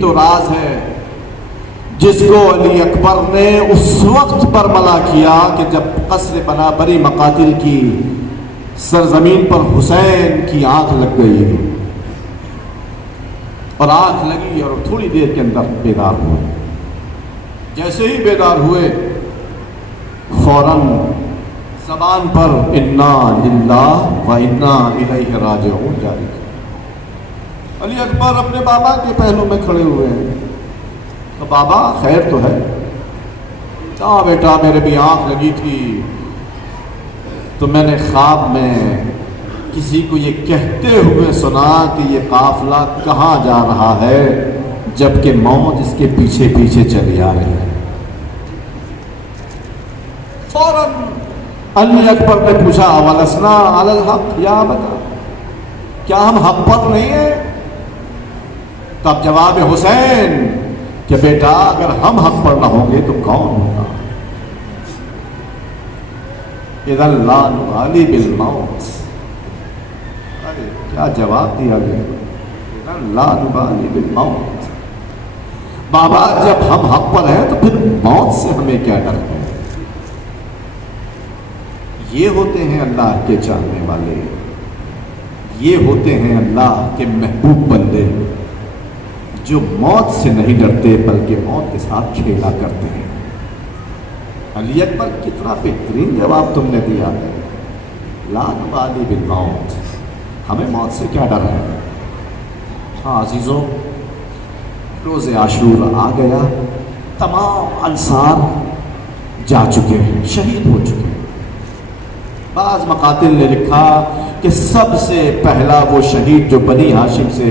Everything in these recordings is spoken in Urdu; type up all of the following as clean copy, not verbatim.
تو راز ہے جس کو علی اکبر نے اس وقت برملا کیا کہ جب قصر بنا بری مقاتل کی سرزمین پر حسین کی آنکھ لگ گئی، اور آنکھ لگی اور تھوڑی دیر کے اندر بیدار ہوئے۔ جیسے ہی بیدار ہوئے فوراً زبان پر انا للہ و انا الیہ راجعون جاری کیا۔ علی اکبر اپنے بابا کے پہلو میں کھڑے ہوئے ہیں، تو بابا خیر تو ہے؟ کہا بیٹا میرے بھی آنکھ لگی تھی تو میں نے خواب میں کسی کو یہ کہتے ہوئے سنا کہ یہ قافلہ کہاں جا رہا ہے، جبکہ موت اس کے پیچھے پیچھے چلی آ رہی ہے۔ فوراً علی اکبر نے پوچھا اولسنا علی الحق یا بتا، کیا ہم حق پر نہیں ہیں؟ تب جواب حسین کہ بیٹا اگر ہم حق پر نہ ہوں گے تو کون ہوگا؟ اذا لا نبالی بالموت، ارے کیا جواب دیا گیا، اذا لا نبالی بالموت۔ بابا جب ہم حق پر ہیں تو پھر موت سے ہمیں کیا ڈر ہے؟ یہ ہوتے ہیں اللہ کے چاہنے والے، یہ ہوتے ہیں اللہ کے محبوب بندے جو موت سے نہیں ڈرتے بلکہ موت کے ساتھ کھیلا کرتے ہیں۔ علی اکبر کتنا بہترین جواب تم نے دیا ہے، لا نبالی بالموت، ہمیں موت سے کیا ڈر ہے؟ ہاں عزیزوں، روز عاشور آ گیا، تمام انصار جا چکے ہیں، شہید ہو چکے ہیں۔ بعض مقاتل نے لکھا کہ سب سے پہلا وہ شہید جو بنی ہاشم سے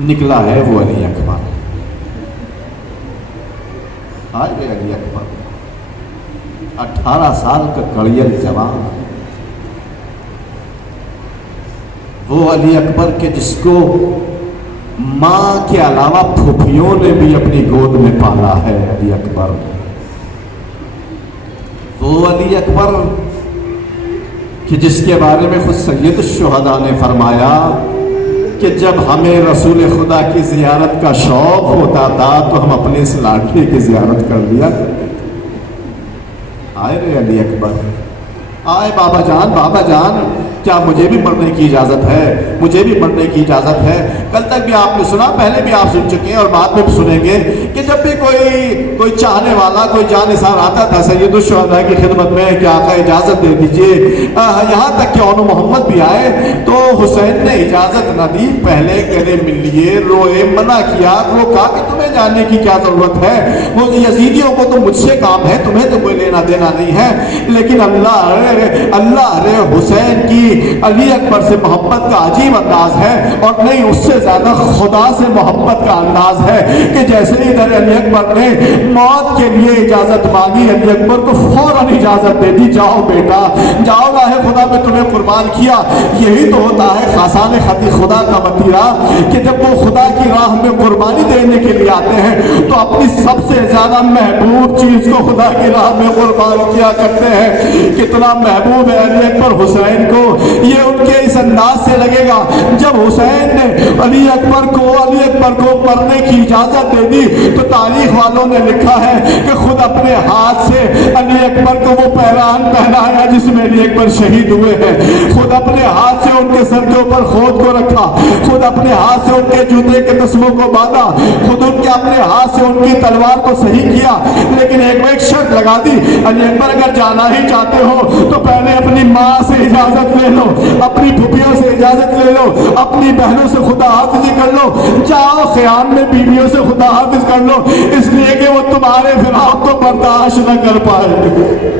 نکلا ہے وہ علی اکبر۔ آج بھی علی اکبر 18 سال کا کڑیل جوان، وہ علی اکبر کے جس کو ماں کے علاوہ پھوپھیوں نے بھی اپنی گود میں پالا ہے، علی اکبر، وہ علی اکبر کہ جس کے بارے میں خود سید الشہداء نے فرمایا کہ جب ہمیں رسول خدا کی زیارت کا شوق ہوتا تھا تو ہم اپنے اس لاٹھی کی زیارت کر لیا کرتے تھے۔ آئے رے علی اکبر، آئے بابا جان، بابا جان کیا مجھے بھی مرنے کی اجازت ہے؟ مجھے بھی مرنے کی اجازت ہے۔ کل تک بھی آپ نے سنا، پہلے بھی آپ سن چکے ہیں اور بعد میں بھی سنیں گے کہ جب بھی کوئی چاہنے والا، کوئی جانثار آتا تھا سید الشہداء کی خدمت میں کہ آقا اجازت دے دیجئے، یہاں تک کہ اون محمد بھی آئے تو حسین نے اجازت نہ دی، پہلے گلے مل لیے، روئے، منع کیا، وہ کہا کہ تمہیں جاننے کی کیا ضرورت ہے، وہ یزیدیوں کو تو مجھ سے کام ہے، تمہیں تو کوئی لینا دینا نہیں ہے۔ لیکن اللہ رے حسین کی علی اکبر سے محبت کا عجیب انداز ہے، اور نہیں اس سے زیادہ خدا سے محبت کا انداز ہے کہ جیسے ہی ادھر علی اکبر نے موت کے لیے اجازت مانگی، علی اکبر کو فوراً اجازت دے دی، جاؤ بیٹا جاؤ، راہ خدا میں تمہیں قربان کیا۔ یہی تو ہوتا ہے خاصان خدا کا وطیرہ کہ جب وہ خدا کی راہ میں قربانی دینے کے لیے آتے ہیں تو اپنی سب سے زیادہ محبوب چیز کو خدا کی راہ میں قربان کیا کرتے ہیں۔ کتنا محبوب ہے علی اکبر حسین کو، یہ ان کے اس انداز سے لگے گا جب حسین نے علی اکبر کو مرنے کی اجازت دے دی تو تاریخ والوں نے لکھا ہے کہ خود اپنے ہاتھ سے علی اکبر کو وہ پیران پہنایا جس میں علی اکبر شہید ہوئے ہیں، خود اپنے ہاتھ سے ان کے سر کے اوپر خود کو رکھا، خود اپنے ہاتھ سے ان کے جوتے کے تسموں کو باندھا، خود ان کے اپنے ہاتھ سے ان کی تلوار کو صحیح کیا، لیکن ایک شرط لگا دی، علی اکبر اگر جانا ہی چاہتے ہو تو پہلے اپنی ماں سے اجازت لے لو، اپنی پھوپھیوں سے اجازت لے لو، اپنی بہنوں سے خدا حافظی کر لو، جاؤ خیام میں بیویوں سے خدا حافظ کر لو، اس لیے کہ وہ تمہارے فراق کو برداشت نہ کر پائے۔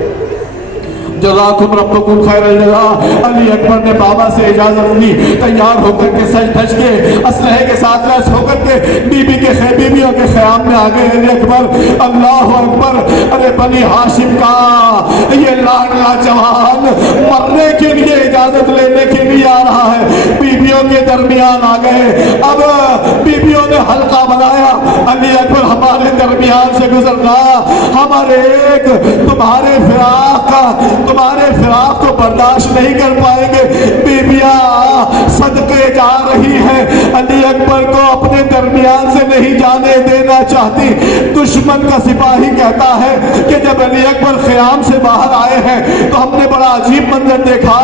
جزاکم ربکم خیر الجزاء۔ علی اکبر نے بابا سے اجازت لی، تیار ہو کر کے سج دھج کے اسلحے کے ساتھ لیس ہو کر کے بیویوں کے خیام میں آ گئے۔ علی اکبر، اللہ اکبر، ارے بنی ہاشم کا یہ لاڈلا جوان مرنے کے لیے اجازت لینے کے لیے آ رہا ہے، بیویوں کے درمیان آ گئے۔ اب بیویوں نے حلقہ بنایا، علی اکبر ہمارے درمیان سے گزرنا، ہمارے ایک تمہارے فراق کا تمہارے فراق کو برداشت نہیں کر پائیں گے۔ بیویاں صدقے جا رہی ہیں، علی اکبر کو اپنے درمیان سے نہیں جانے دینا چاہتی۔ دشمن کا سپاہی کہتا ہے کہ جب علی اکبر خیام سے باہر آئے ہیں تو ہم نے بڑا عجیب منظر دیکھا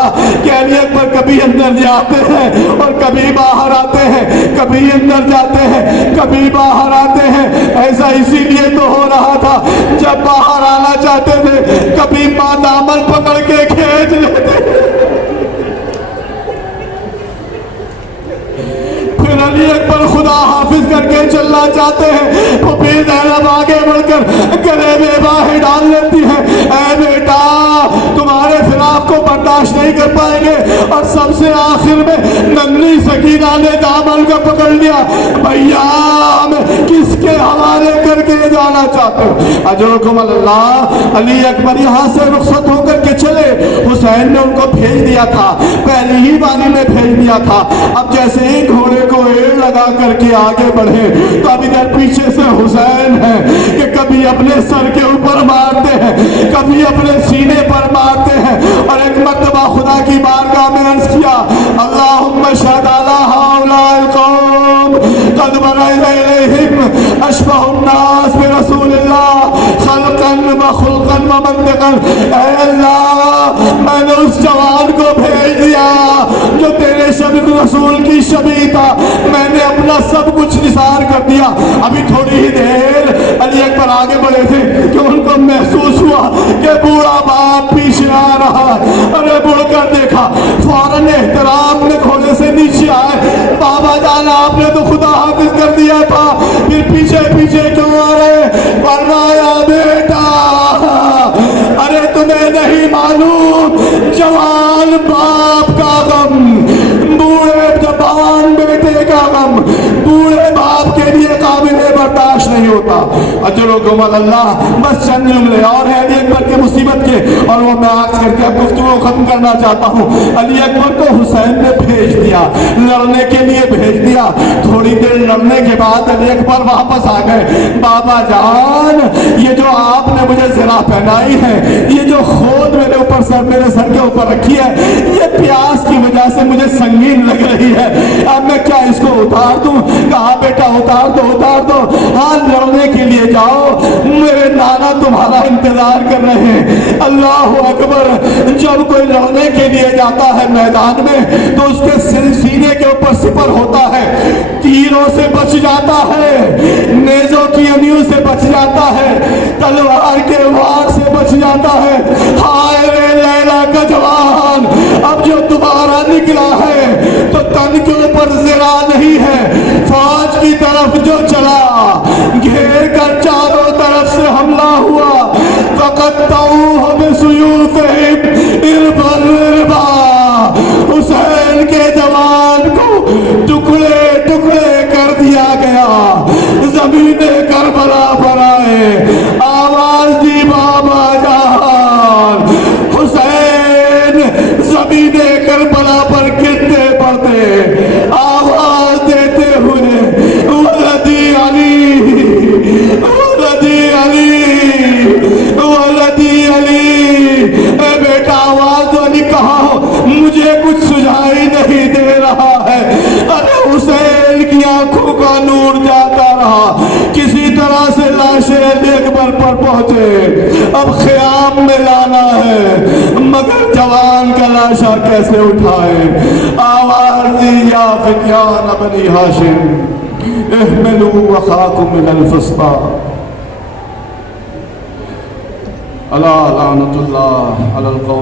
کہ علی اکبر کبھی اندر جاتے ہیں اور کبھی باہر آتے ہیں، کبھی اندر جاتے ہیں کبھی باہر آتے ہیں۔ ایسا اسی لیے تو ہو رہا تھا، جب باہر آنا چاہتے تھے کبھی ماں دامن پکڑ کے کھینچ لیتے، پھر علی اکبر خدا حافظ کر کے چلنا چاہتے ہیں، وہ پھر زینب آگے بڑھ کر گلے میں باہیں ڈال لیتی ہے، اے بیٹا تمہارے فراق کو برداشت نہیں کر پائیں گے۔ اور سب سے آخر میں ننھی سکینہ نے دامن کا پکڑ لیا، بھیا ہمیں کس کے حوالے کر کے جانا چاہتے ہو؟ اجرکم اللہ۔ علی اکبر یہاں سے رخصت ہو کر کے چلے، حسین نے ان کو بھیج دیا تھا، پہلی ہی بانی میں بھیج دیا تھا۔ اب جیسے ہی گھوڑے کو ایڑ لگا کر کے آگے بڑھے تو اب ادھر پیچھے سے حسین ہے کہ کبھی اپنے سر کے اوپر مارتے ہیں، کبھی اپنے سینے پر مارتے ہیں۔ اور ایک مرتبہ خدا کی بارگاہ میں عرض کیا، اللہم اشہد علی ہؤلاء القوم قد برئنا الیہم اشبہ الناس برسول اللہ خلقا وخلقا ومنطقا۔ اے اللہ میں نے اس جوان کو بھیج دیا جو تیرے رسول کی شبیہ تھا، میں نے اپنا سب کچھ نثار کر دیا۔ ابھی تھوڑی ہی دیر علی اکبر آگے بڑھے تھے کہ ان کو محسوس ہوا کہ بوڑھا باپ پیچھے آ رہا ہے۔ ارے مڑ کر دیکھا، فوراً احترام میں گھوڑے سے نیچے آئے، بابا جان آپ نے تو خدا حافظ کر دیا تھا، پھر پیچھے پیچھے کیوں آ رہے؟ فرمایا بیٹا ارے تمہیں نہیں معلوم جوان باپ کا غم، بوڑھے جوان بیٹے کا غم بوڑھے باپ کے لیے قابل برداشت نہیں ہوتا۔ اجرکم اللہ۔ بس چند جملے اور ہیں علی اکبر کے مصیبت کے، اور وہ میں آج کر کے اب گفتگو ختم کرنا چاہتا ہوں۔ علی اکبر کو حسین نے بھیج دیا، لڑنے کے لیے بھیج دیا۔ تھوڑی دیر لڑنے کے بعد علی اکبر واپس آ گئے، بابا جان یہ جو آپ نے مجھے زرہ پہنائی ہے، یہ جو خود میرے سر کے اوپر رکھی ہے، یہ پیاس کی وجہ سے مجھے سنگین لگ رہی ہے، اب میں کیا اس کو اتار دوں؟ کہا بیٹا اتار دو اتار دو، ہاں لڑنے کے لیے جاؤ، میرے نانا تمہارا انتظار کر رہے ہیں۔ اللہ اکبر۔ جب کوئی لڑنے کے لیے جاتا ہے میدان میں تو اس کے سینے کے اوپر سپر ہوتا ہے، تیروں سے بچ جاتا ہے، نیزوں کی انیوں سے بچ جاتا ہے، تلوار کے وار سے بچ جاتا ہے۔ ہائے رے لیلا کا جوان، اب جو دوبارہ نکلا ہے تو تن کے اوپر زرہ نہیں ہے، فوج کی طرف جو چلا، گھیر کر چاروں طرف سے حملہ ہوا، فقطعوہ بسیوفہم اربا اربا۔ حسین کے جوان کو ٹکڑے ٹکڑے کر دیا گیا، زمین کربلا پر آئے، آواز دی بابا جان۔ حسین زمین کربلا پر گرتے پڑتے آواز دیتے ہوئے، ولدی علی ولدی علی ولدی علی۔ اے بیٹا آواز علی کہا ہو، مجھے کچھ سجائی نہیں دے رہا ہے۔ ارے حسین کی آنکھوں کا نور جاتا رہا، کسی طرح سے لاشیں علی اکبر پر پہنچے۔ اب خیام میں لانا ہے مگر جوان کا لاشا کیسے اٹھائے؟ آواز دی یا فتیان بنی ہاشم احملوا اخاکم من الفسطاء۔ الا لعنت اللہ علی القوم۔